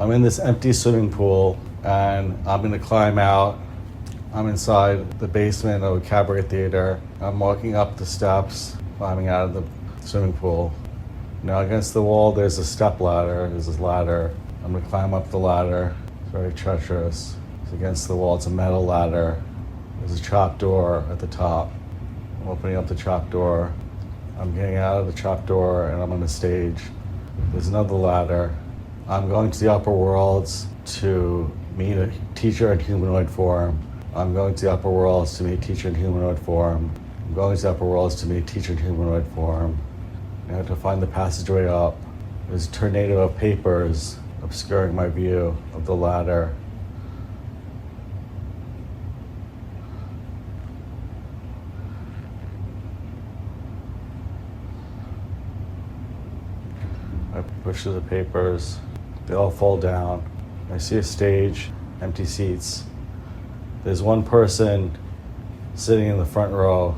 I'm in this empty swimming pool and I'm gonna climb out. I'm inside the basement of a cabaret theater. I'm walking up the steps, climbing out of the swimming pool. Now against the wall there's a step ladder, there's this ladder. I'm gonna climb up the ladder, it's very treacherous. It's against the wall, it's a metal ladder. There's a trap door at the top. I'm opening up the trap door. I'm getting out of the trap door and I'm on the stage. There's another ladder. I'm going to the upper worlds to meet a teacher in humanoid form. I'm going to the upper worlds to meet a teacher in humanoid form. I'm going to the upper worlds to meet a teacher in humanoid form. I have to find the passageway up. There's a tornado of papers obscuring my view of the ladder. I push through the papers. They all fall down. I see a stage, empty seats. There's one person sitting in the front row.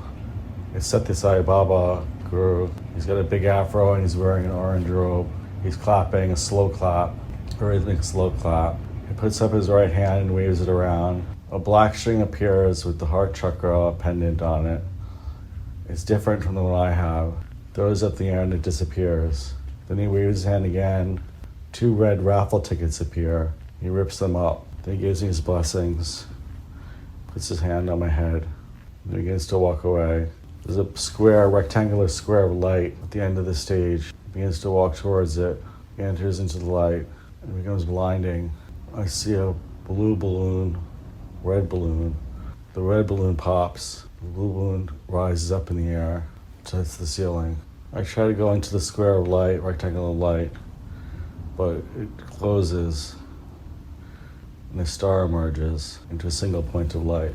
It's Sathya Sai Baba Guru. He's got a big afro and he's wearing an orange robe. He's clapping a slow clap, a rhythmic slow clap. He puts up his right hand and waves it around. A black string appears with the heart chakra pendant on it. It's different from the one I have. Throws up the air and it disappears. Then he waves his hand again. 2 red raffle tickets appear. He rips them up. Then he gives me his blessings. Puts his hand on my head. And begins to walk away. There's a square, rectangular square of light at the end of the stage. He begins to walk towards it. He enters into the light. It becomes blinding. I see a blue balloon, red balloon. The red balloon pops. The blue balloon rises up in the air, touches the ceiling. I try to go into the square of light, rectangular light, but it closes and a star emerges into a single point of light.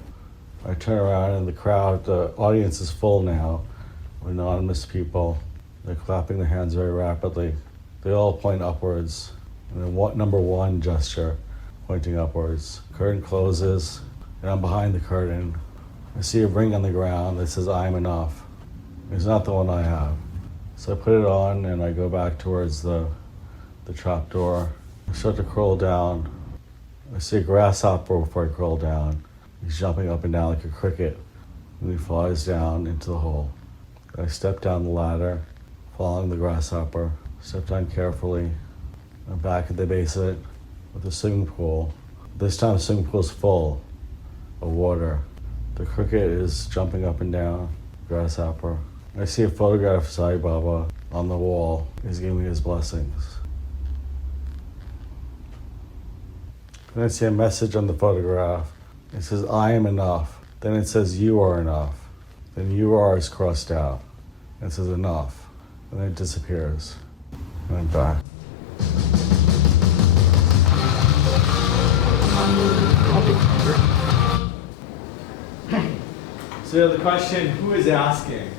I turn around and the crowd, the audience is full now, with anonymous people. They're clapping their hands very rapidly. They all point upwards, and then number 1 gesture, pointing upwards. Curtain closes, and I'm behind the curtain. I see a ring on the ground that says, "I am enough." It's not the one I have. So I put it on and I go back towards the trap door. I start to crawl down. I see a grasshopper before I crawl down. He's jumping up and down like a cricket, and he flies down into the hole. I step down the ladder, following the grasshopper. Step down carefully. I'm back at the basement with the swimming pool. This time the swimming pool is full of water. The cricket is jumping up and down, grasshopper. I see a photograph of Sai Baba on the wall. He's giving me his blessings. Then I see a message on the photograph. It says, "I am enough." Then it says, "You are enough." Then "you are" is crossed out. And it says, "enough." And then it disappears. And I'm back. So the question, who is asking?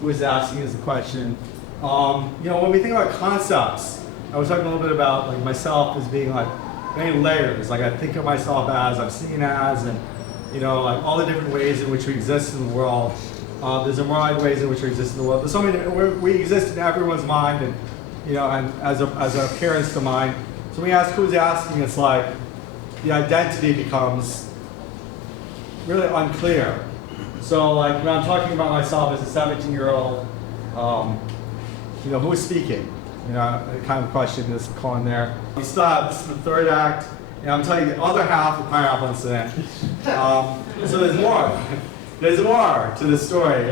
Who is asking is the question. When we think about concepts, I was talking a little bit about like myself as being like many layers. Like I think of myself as, I'm seen as, and like all the different ways in which we exist in the world. There's a variety of ways in which we exist in the world. There's so many. We exist in everyone's mind, and and as a appearance to mind. So when we ask who's asking, it's like the identity becomes really unclear. So like when I'm talking about myself as a 17-year-old, who is speaking? The kind of question is calling there. We still have, this is the 3rd act, and I'm telling you the other half of Pineapple Incident. So there's more. There's more to this story.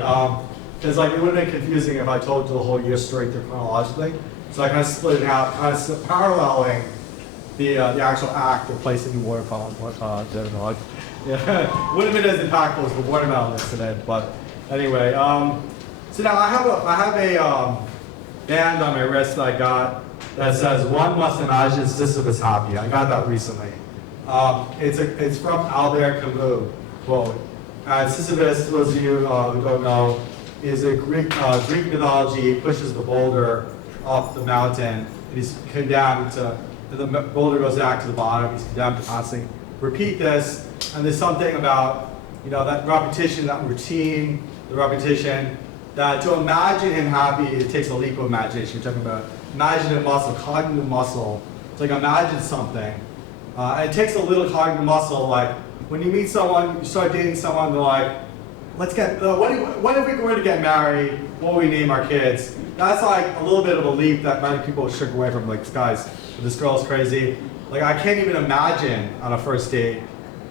Because it would have been confusing if I told you the whole year story through chronologically. So I kind of split it in half, kind of paralleling the actual act of placing the watermelon. Yeah, wouldn't have been as impactful as the watermelon incident, but anyway. So now I have a band on my wrist that I got that says "One must imagine Sisyphus happy." I got that recently. It's from Albert Camus quote. And Sisyphus, those of you who don't know, is a Greek mythology. He pushes the boulder off the mountain, and he's condemned to. The boulder goes back to the bottom. He's condemned to constantly repeat this. And there's something about that repetition, that routine, the repetition. That to imagine him happy, it takes a leap of imagination. You're talking about imaginative muscle, cognitive muscle, to like imagine something. And it takes a little cognitive muscle. Like when you meet someone, you start dating someone, they're like, let's get, what if we were to get married? What would we name our kids? That's like a little bit of a leap that many people shook away from. Like, guys, this girl's crazy. Like, I can't even imagine on a first date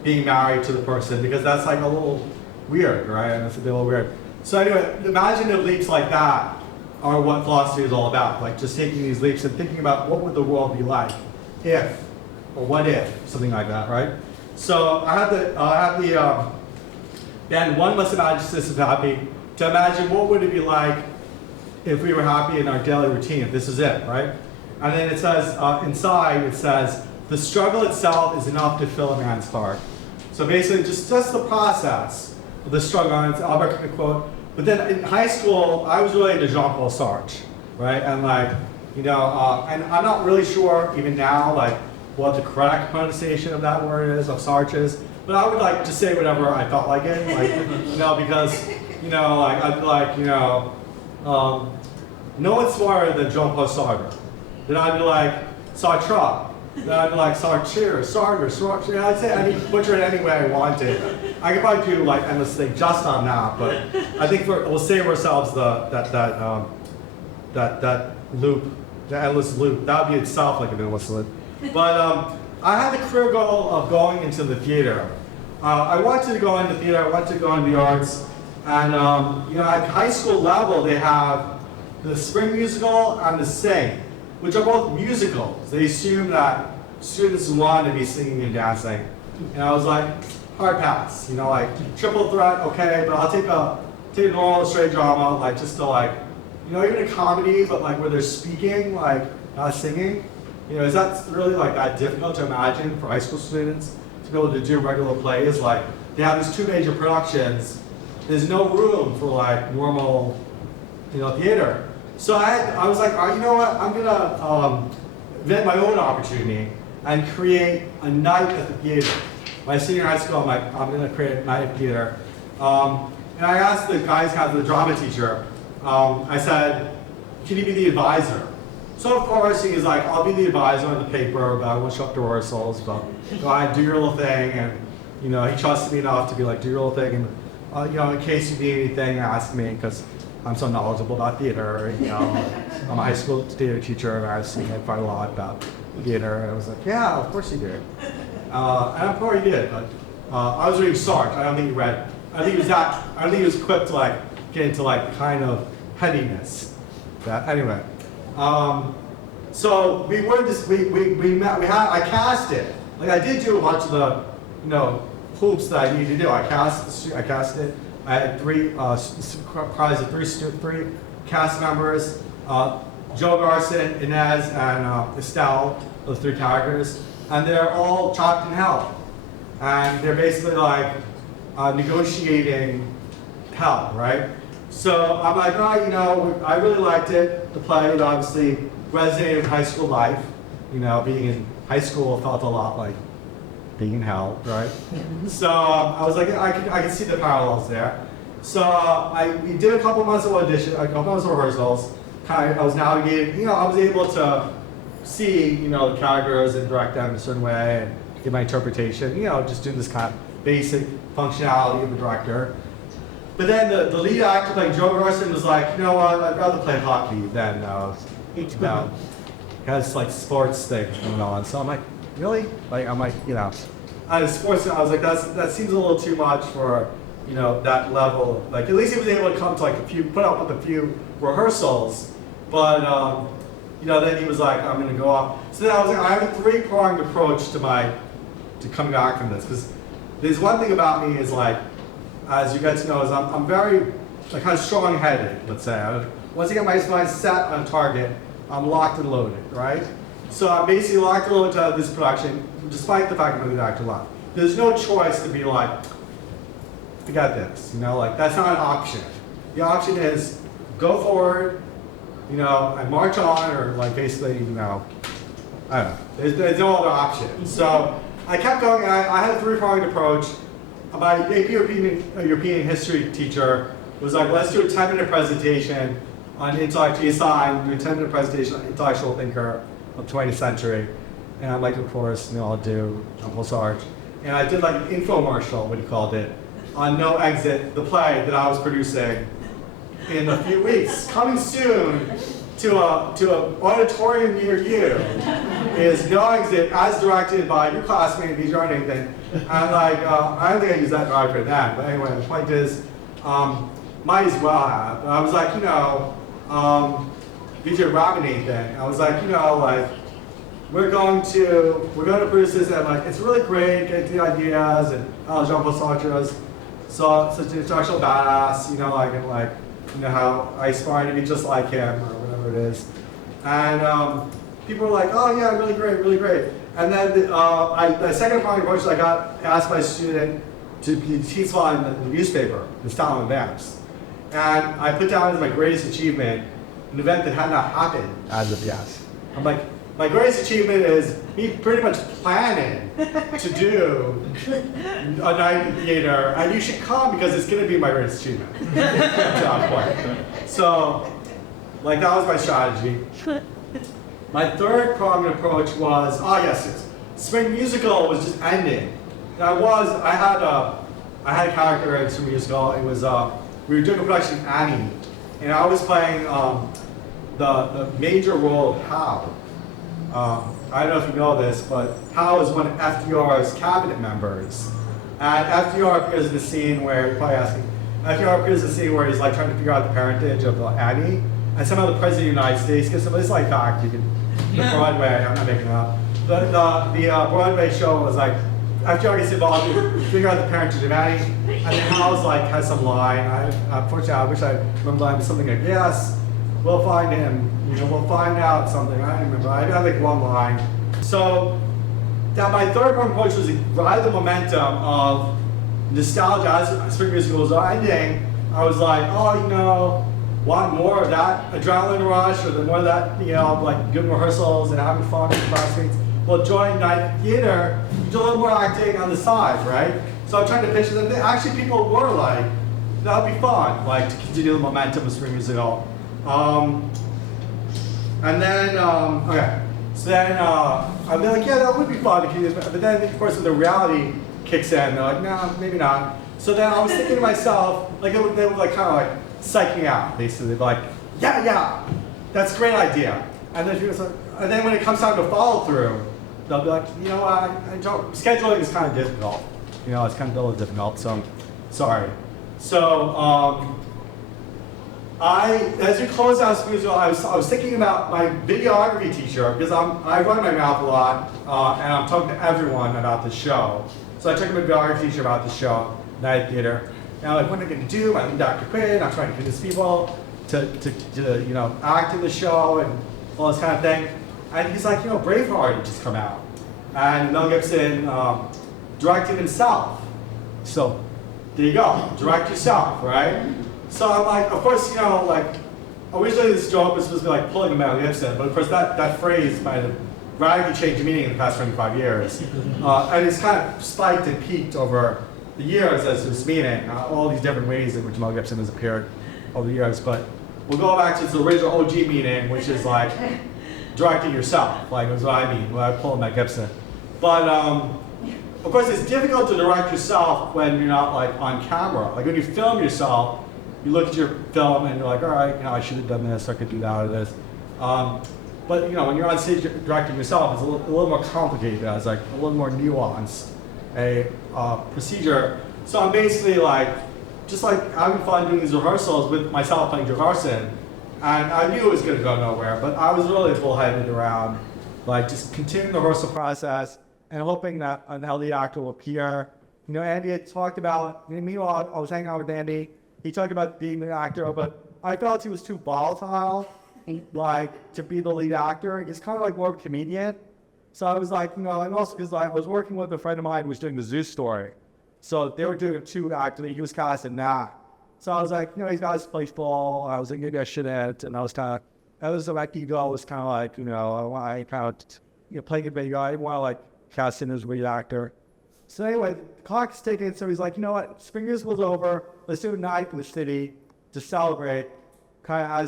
being married to the person because that's like a little weird, right? And it's a little weird. So anyway, imaginative leaps like that are what philosophy is all about. Like just taking these leaps and thinking about what would the world be like if, or what if, something like that, right? So I have the then one must imagine system happy. To imagine what would it be like if we were happy in our daily routine, if this is it, right? And then it says, inside it says, the struggle itself is enough to fill a man's heart. So basically just the process of the struggle, and it's Albert quote. But then in high school, I was really into Jean Paul Sartre, right? And like, you know, and I'm not really sure even now, like what the correct pronunciation of that word is, of Sartre is. But I would like to say whatever I felt like it, like, you know, because, you know, like, I'd be like, you know, no one's smarter than Jean Paul Sartre. Then I'd be like, Sartre. Then I'd be like, Sartre. I'd say I could butcher it any way I wanted. I could probably do like endless thing just on that, but I think we'll save ourselves that loop, the endless loop. That would be itself like an endless loop. But I had the career goal of going into the theater. I wanted to go into theater, I wanted to go into the arts, and you know, at high school level they have the spring musical and the sing, which are both musicals. They assume that students want to be singing and dancing. And I was like, hard pass, you know, like triple threat, okay, but I'll take a normal straight drama, like just to like, you know, even a comedy, but like where they're speaking, like not singing. You know, is that really like that difficult to imagine for high school students to be able to do regular plays? Like they have these two major productions. There's no room for like normal, you know, theater. So I was like, you know what? I'm gonna invent my own opportunity and create a night at the theater. My senior high school, I'm like, I'm gonna create a night at the theater. And I asked the guys, the drama teacher. I said, can you be the advisor? So of course he's like, I'll be the advisor on the paper, but I won't show up to rehearsals, but go ahead, do your little thing. And you know, he trusted me enough to be like, do your little thing, and you know, in case you need anything, ask me, because I'm so knowledgeable about theater. You know, I'm a high school theater teacher, and I was thinking quite a lot about theater. And I was like, yeah, of course you did. And I'm sure he did, but I was reading Sartre. I don't think he read. I think he was equipped to like get into like kind of headiness. That anyway. So we were just we met. I cast it. Like I did do a bunch of the, you know, hoops that I needed to do. I cast it. I had three cast members: Joe Garson, Inez, and Estelle. Those three characters, and they're all trapped in hell, and they're basically like negotiating hell, right? So I'm like, oh, you know, I really liked it. The play, it obviously resonated in high school life. You know, being in high school felt a lot like being in hell, right? So I was like, I could see the parallels there. So we did a couple months of audition, a couple months of rehearsals. I was navigating, you know, I was able to see, you know, the characters and direct them in a certain way and give my interpretation, you know, just doing this kind of basic functionality of a director. But then the lead actor, like Joe Garson, was like, you know what, I'd rather play hockey than, you know, has like sports thing going on. So I'm like, really? Like, I'm like, you know, I was like, that seems a little too much for, you know, that level. Like, at least he was able to come to like put up with a few rehearsals. But, you know, then he was like, I'm gonna go off. So then I was like, I have a three-pronged approach to coming back from this. Because there's one thing about me is like, as you get to know, is I'm very like kind of strong-headed, let's say. Once I get my mind set on target, I'm locked and loaded, right? So I'm basically locked and loaded to this production, despite the fact that I'm the actor lot. There's no choice to be like, I got this, you know, like that's not an option. The option is go forward, you know, and march on, or like basically, you know, I don't know. There's no other option. So I kept going, and I had a three-pronged approach. My AP European history teacher was like, let's do a 10-minute presentation on intellectual, he signed, we attended a presentation on intellectual thinker of 20th century. And I'm like, of course, I'll do Jean Paul Sartre. And I did like an infomercial, what he called it, on No Exit, the play that I was producing in a few weeks. Coming soon to a auditorium near you is No Exit, as directed by your classmate, if you're anything. And like, I don't think I used that drive for that, but anyway, the point is, might as well have. I was like, DJ Robin thing. I was like, like, we're going to produce this, and like, it's really great, getting the ideas, and Jean Paul Sartre is such an intellectual badass, and how I aspire to be just like him, or whatever it is. And people were like, oh yeah, really great, really great. And then the second part of the approach, I got asked by a student to teach on the newspaper, the Style and Vamps. And I put down as my greatest achievement an event that had not happened as of yet. I'm like, my greatest achievement is me pretty much planning to do a night in the theater, and you should come because it's going to be my greatest achievement. So, like, that was my strategy. My third pronged approach was, yes, Spring Musical was just ending. And I had a character in Spring Musical. It was we were doing a production of Annie, and I was playing the major role of Hal. I don't know if you know this, but Hal is one of FDR's cabinet members. And FDR appears in the scene where, you're probably asking, FDR appears in the scene where he's like trying to figure out the parentage of Annie. And somehow the President of the United States gives him, it's like fact, you can, the Broadway, I'm not making it up. But the Broadway show was like, FDR gets involved in figure out the parentage of Annie. And then Hal's like, has some line. Unfortunately, I wish I remember line, something like, yes, we'll find him. We'll find out something. I don't remember. I had like one line. So that my third one approach was to ride the momentum of nostalgia as Spring Musicals are ending. I was like, want more of that adrenaline rush, or the more of that, like good rehearsals and having fun with classmates. Well, join night theater, do a little more acting on the side, right? So I'm trying to picture them. Actually, people were like, that would be fun, like to continue the momentum of Spring Musical. And then, so then I'd be like, yeah, that would be fun to continue this. But then, of course, when the reality kicks in, they're like, no, maybe not. So then I was thinking to myself, like, they would like kind of like psych me out, basically. They'd be like, yeah, that's a great idea. And then when it comes time to follow through, they'll be like, scheduling is kind of difficult. It's kind of a little difficult, so I'm sorry. So, as we close out this musical, I was thinking about my videography teacher, because I run my mouth a lot, and I'm talking to everyone about the show. So I checked my videography teacher about the show, Night Theater. And I'm like, what am I going to do? My lead doctor quit. I'm trying to convince people to act in the show and all this kind of thing. And he's like, Braveheart had just come out, and Mel Gibson directed himself. So there you go, direct yourself, right? So I'm like, of course, originally this joke was supposed to be like pulling a Mel Gibson, but of course that phrase might have radically changed meaning in the past 25 years. And it's kind of spiked and peaked over the years as this meaning, all these different ways in which Mel Gibson has appeared over the years. But we'll go back to its original OG meaning, which is like directing yourself, like is what I mean when I pull Mel Gibson. But of course, it's difficult to direct yourself when you're not like on camera. Like when you film yourself, you look at your film and you're like, all right, I should have done this, I could do that or this. But when you're on stage directing yourself, it's a little more complicated. It's like a little more nuanced procedure. So I'm basically like, just like having fun doing these rehearsals with myself playing Joe Carson. And I knew it was going to go nowhere, but I was really bullheaded around like just continuing the rehearsal process and hoping that an LD actor will appear. Andy had talked about, meanwhile, I was hanging out with Andy. He talked about being the actor, but I felt he was too volatile, like, to be the lead actor. He's kind of like more of a comedian. So I was like, and also because I was working with a friend of mine who was doing the Zeus story. So they were doing two actors. He was cast in that. So I was like, he's got his playful. I was like, maybe I shouldn't. And I was kind of, like ego was kind of like, I kind of, playing a big guy. I didn't want to like cast in as lead actor. So anyway, the clock's ticking. So he's like, you know what? Spring Musical's over. Let's do a night in the city to celebrate. kind of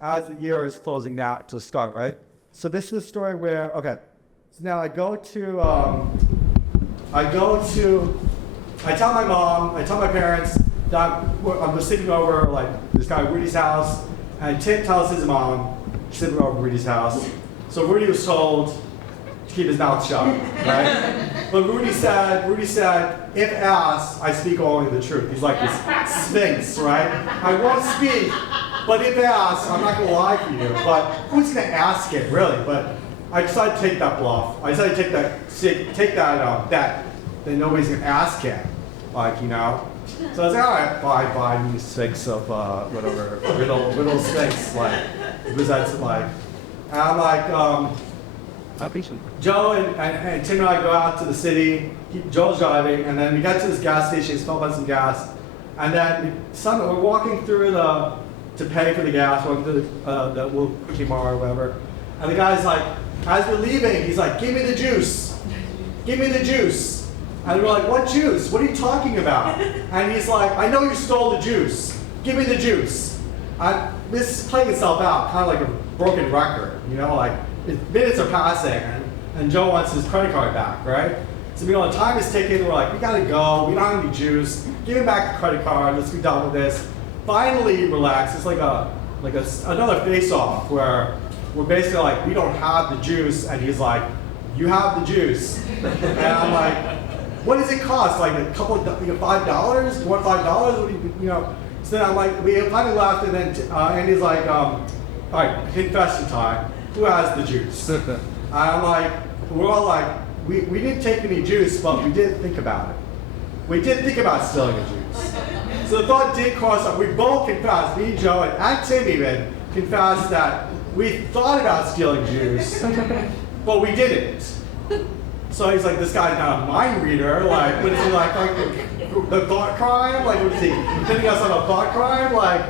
as the year is closing out to start, right? So this is a story where, okay, so now I tell my mom, I tell my parents that I'm sleeping over like this guy Rudy's house, and Tim tells his mom sleeping over Rudy's house. So Rudy was told to keep his mouth shut, right? But Rudy said, if asked, I speak only the truth. He's like this sphinx, right? I won't speak, but if asked, I'm not gonna lie for you. But who's gonna ask it, really? But I decided to take that bluff. I decided to take that bet that nobody's gonna ask him, like, you know. So I was like, all right, bye, you sphinx of whatever, riddle sphinx, like, because that's like, and I'm like, Joe and Tim and I go out to the city. Joe's driving, and then we get to this gas station, stop on some gas, and then we're walking through to pay for the gas, walking through the Quickie Mart or whatever, and the guy's like, as we're leaving, he's like, give me the juice, give me the juice, and we're like, what juice? What are you talking about? And he's like, I know you stole the juice, give me the juice. This is playing itself out, kind of like a broken record, you know, like. Minutes are passing, and Joe wants his credit card back, right? So the time is ticking. We're like, we gotta go. We don't have any juice. Give him back the credit card. Let's be done with this. Finally, relax. It's like another face-off where we're basically like, we don't have the juice, and he's like, you have the juice, and I'm like, what does it cost? Like a couple of $5? You want $5? What do you know? So then I'm like, we finally left, and then Andy's like, all right, confession time. Who has the juice? And I'm like, we're all like, we didn't take any juice, but we did think about it. We did think about stealing the juice. So the thought did cross up. We both confessed, me, Joe, and Tim even confessed that we thought about stealing juice, but we didn't. So he's like, this guy's not a mind reader. Like, what is he like the thought crime? Like, what is he hitting us on a thought crime? Like,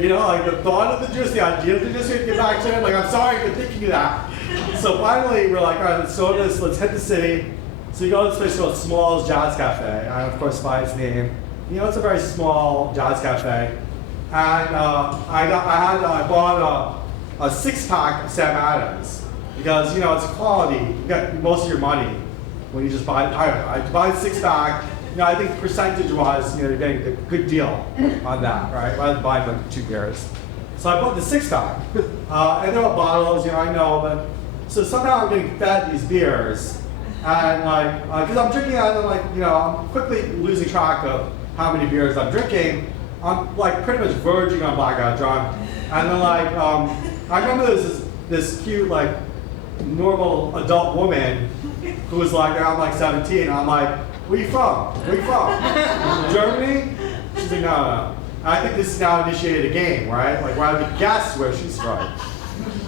you know, like the thought of the juice, the idea of the juice, we get back to him. Like, I'm sorry for thinking of that. So finally, we're like, all right, let's hit the city. So you go to this place called Small's Jazz Cafe. I, of course, by its name. You know, it's a very small jazz cafe. And I bought a 6-pack of Sam Adams because, you know, it's quality. You get most of your money when you just buy it. I buy the 6-pack. You know, I think percentage-wise, you know, you're getting a good deal on that, right? Rather than buying like 2 beers. So I bought the 6-pack. And they're all bottles, you know, I know, but so somehow I'm getting fed these beers. And like, because I'm drinking out of like, you know, I'm quickly losing track of how many beers I'm drinking. I'm like pretty much verging on blackout drunk. And then like, I remember this cute like normal adult woman who was like around like 17. And I'm like, where you from? Where you from? Germany? She's like, no. I think this is now initiated a game, right? Like, where I would guess where she's from.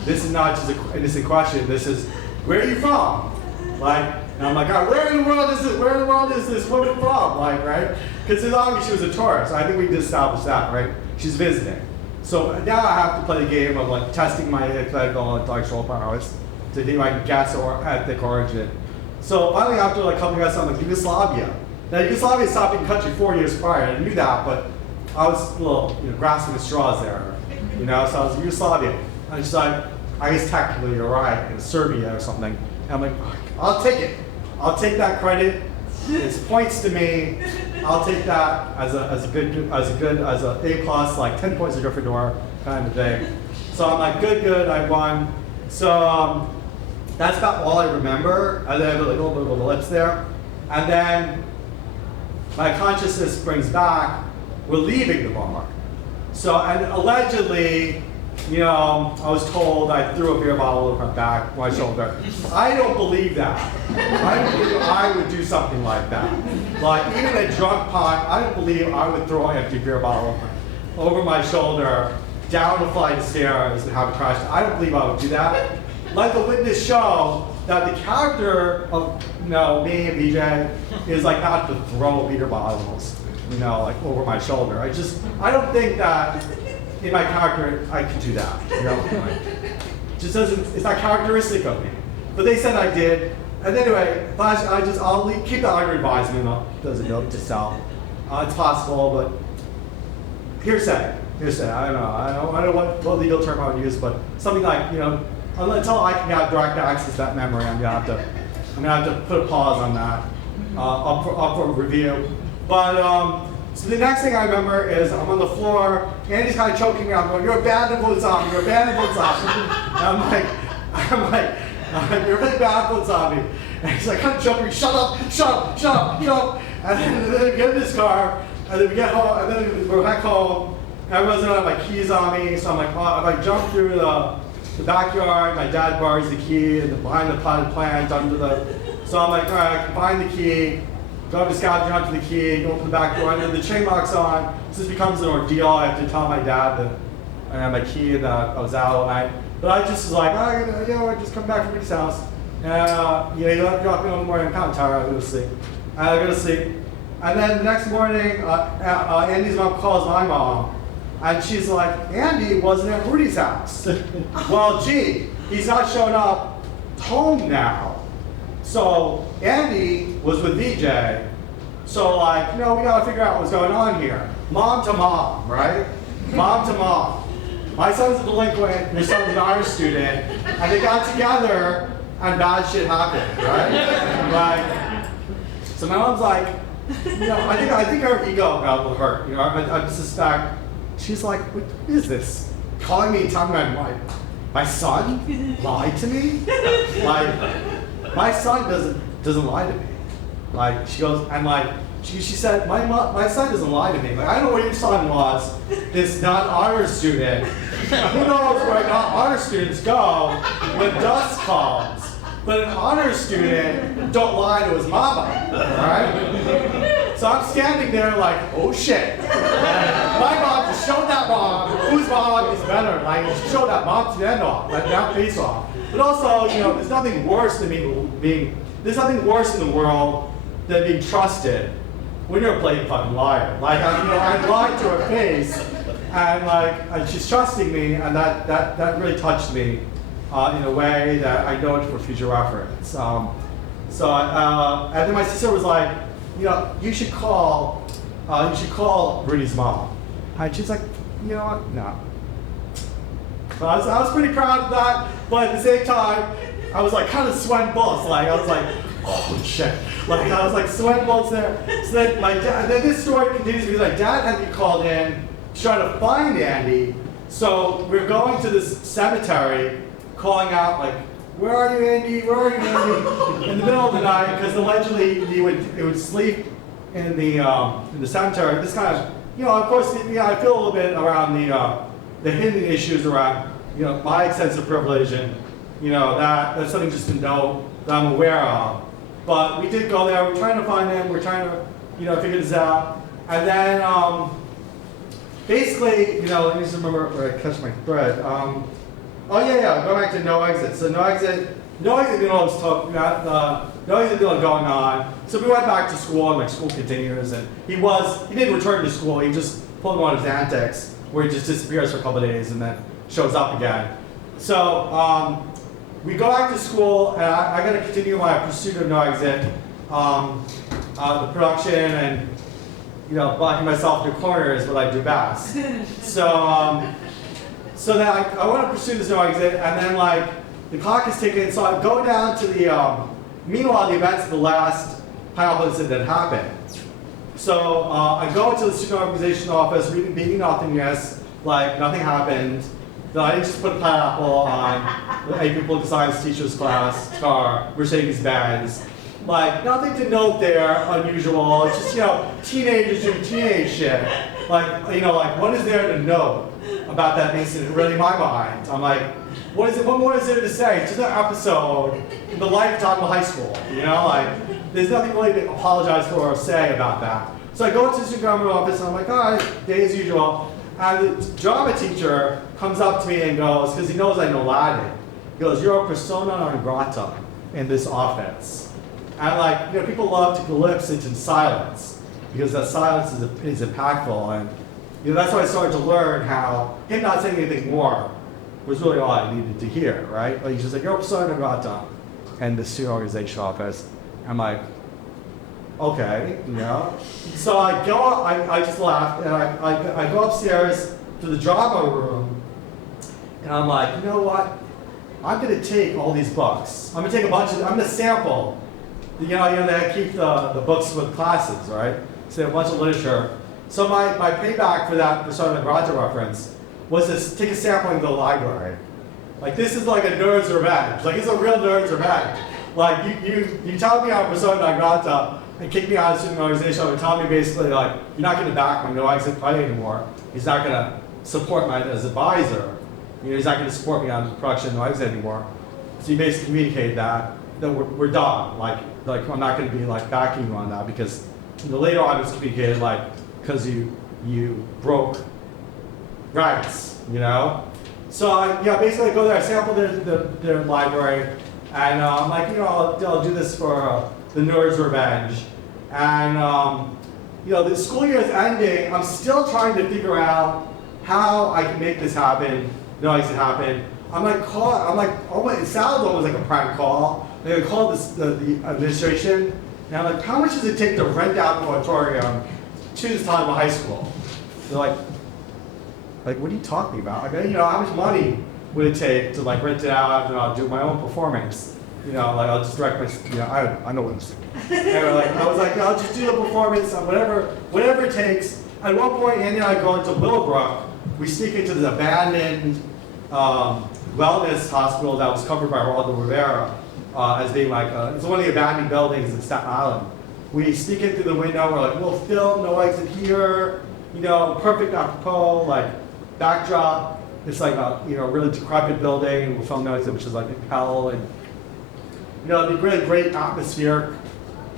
This is not just an innocent question. This is, where are you from? Like, and I'm like, oh, where in the world is this? Where in the world is this woman from? Like, right? Because obviously she was a tourist. I think we established that, right? She's visiting. So now I have to play the game of like testing my theatrical and intellectual powers to see if I can guess or ethnic origin. So finally, after like a couple of guys, I'm like, Yugoslavia. Now Yugoslavia stopped being a country 4 years prior. I knew that, but I was a little, you know, grasping at straws there, you know. So I was Yugoslavia. And she's like, I guess technically you're right, in Serbia or something. And I'm like, I'll take it. I'll take that credit. It's points to me. I'll take that as a A plus, like 10 points to Gryffindor kind of thing. So I'm like, good, I won. So that's about all I remember. And then I have like a little bit of a ellipse there. And then my consciousness brings back, we're leaving the bar. So, and allegedly, you know, I was told I threw a beer bottle over my shoulder. I don't believe that. I don't believe I would do something like that. Like, even a drunk pot, I don't believe I would throw an empty beer bottle over my shoulder, down a flight of stairs and have it crash. I don't believe I would do that. Let the witness show that the character of, you know, me and BJ is like not to throw beer bottles, you know, like over my shoulder. I don't think that in my character I could do that, you know. Like, just doesn't, it's not characteristic of me. But they said I did. And anyway, I'll keep the under advisement up. Doesn't note to sell. It's possible, but hearsay. hearsay. I don't know what legal term I would use, but something like, until I can have direct access to that memory, I'm gonna have to put a pause on that, up for review. But so the next thing I remember is I'm on the floor, Andy's kind of choking me. I'm going, "You're a bad influence on me. You're a bad influence on me." And I'm like, "You're a really bad influence on me." And he's like, kind of choking me. "Shut up, shut up, shut up, shut up." And then we get in this car, and then we get home, and then we're back home. Everyone's gonna have my keys on me, so I'm like, oh, if I jump through the backyard, my dad borrows the key, and behind the potted plant, so I'm like, all right, I can find the key, go to the scavenge hunt to the key, go to the back door, and then the chain lock's on. So this becomes an ordeal. I have to tell my dad that I had my key and that I was out all night. But I just was like, I just come back from his house. And you don't have to drop me in the morning. I'm kind of tired. I go to sleep. I go to sleep. And then the next morning, Andy's mom calls my mom. And she's like, "Andy wasn't at Rudy's house." Well, gee, he's not showing up home now. So Andy was with VJ. So like, we gotta figure out what's going on here. Mom to mom, right? Mom to mom. My son's a delinquent, your son's an honor student, and they got together and bad shit happened, right? Like, so my mom's like, I think her ego got hurt. I suspect. She's like, "What is this? Calling me, talking about my son lied to me? Like, my son doesn't lie to me." Like, she goes, and like, she said, my son doesn't lie to me. Like, I don't know where your son was, this non-honor student. Who knows where non-honor students go when dust comes? But an honor student don't lie to his mama, right? So I'm standing there like, oh shit. My mom just showed that mom whose mom is better. Like, she showed that mom to the end off, like that face off. But also, there's nothing worse than there's nothing worse in the world than being trusted when you're a blatant fucking liar. Like, I lied to her face, and she's trusting me, and that really touched me in a way that I know it for future reference. And then my sister was like, you should call Rudy's mom. And she's like, "You know what? No." I was pretty proud of that, but at the same time, I was like kind of sweating bullets. Like, I was like, oh shit. Like, I was like sweating bullets there. So then then this story continues because my dad had me called in to try to find Andy. So we're going to this cemetery, calling out like, "Where are you, Andy? Where are you, Andy?" in the middle of the night, because allegedly he would sleep in the cemetery. This kind of, of course, I feel a little bit around the hidden issues around, my extensive privilege, and that's something just to know that I'm aware of. But we did go there. We're trying to find him. We're trying to, figure this out. And then basically, let me just remember where I catch my thread. Go back to no exit. So no exit didn't know what was talking about. No exit didn't know what was going on. So we went back to school, and school continues. And he didn't return to school. He just pulled one of his antics, where he just disappears for a couple of days and then shows up again. So we go back to school, and I got to continue my pursuit of no exit, the production, and blocking myself into corners, what I do best. So then I want to pursue this no exit, and then the clock is ticking, so I go down to meanwhile the events of the last pineapple incident happened. So I go to the student organization office, reading nothingness, like nothing happened. I didn't just put a pineapple on a people science teacher's class car, Mercedes-Benz. Like, nothing to note there, unusual. It's just, teenagers doing teenage shit. Like, what is there to note about that incident, really, in my mind? I'm like, what more is there to say? It's just an episode in the lifetime of high school, there's nothing really to apologize for or say about that. So I go to the student government office, and I'm like, all right, day as usual. And the drama teacher comes up to me and goes, because he knows I know Latin, he goes, "You're a persona non grata in this office." And people love to glimpse into silence, because that silence is impactful. And that's why I started to learn how him not saying anything more was really all I needed to hear, right? He's just like, "You're a persona non grata in the student organization office." I'm like, okay, So I just laughed, and I go upstairs to the drama room, and I'm like, you know what? I'm gonna take all these books. I'm gonna take a bunch of, I'm gonna sample. They keep the books with classes, right? So a bunch of literature. So my payback for that, for starting the Granto reference, was to take a sampling of the library. Like, this is like a nerd's revenge. Like, it's a real nerd's revenge. Like, you tell me I'm persona non grata and kick me out of the student organization and tell me basically, like, you're not gonna back my no exit play anymore. He's not gonna support me as advisor. He's not gonna support me on the production no exit anymore. So you basically communicate that we're done. Like I'm not gonna be like backing you on that because later on it's communicated like, because you broke rights, So I basically go there, I sample their library, and I'm like, I'll do this for the nerd's revenge. And the school year is ending. I'm still trying to figure out how I can make this happen, no exit happen. I'm like, oh my, it sounds almost like a prank call. They called the administration, and I'm like, how much does it take to rent out the auditorium to this time of high school? They're like, what are you talking about? Like, how much money would it take to like rent it out and I'll do my own performance? I'll just direct my, I know what I'm saying. Anyway, I was like, I'll just do the performance, whatever it takes. At one point, Andy and I go into Willowbrook. We sneak into this abandoned wellness hospital that was covered by Geraldo Rivera as being like, it's one of the abandoned buildings in Staten Island. We sneak in through the window, we're like, we'll film, no exit here, perfect apropos, like backdrop. It's like a really decrepit building, and we'll film no exit, which is like in hell, and the really great atmospheric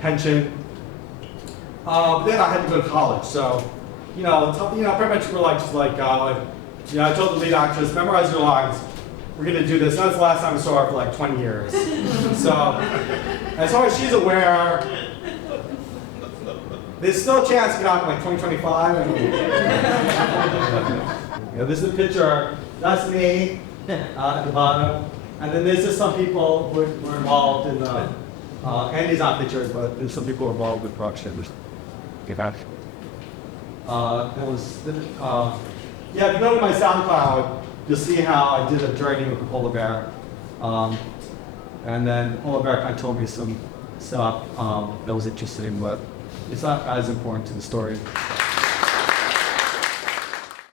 tension. But then I had to go to college, so pretty much we're like I told the lead actress, memorize your lines. We're gonna do this. That's the last time I saw her for like 20 years. So as far as she's aware, there's still a chance to get out in like 2025. This is a picture. That's me at the bottom. And then there's just some people who were involved in the, Andy's not pictures, but there's some people involved with production. Get back. If you go to my SoundCloud, you'll see how I did a journey with the polar bear. And then polar bear kind of told me some stuff that was interesting, but it's not as important to the story.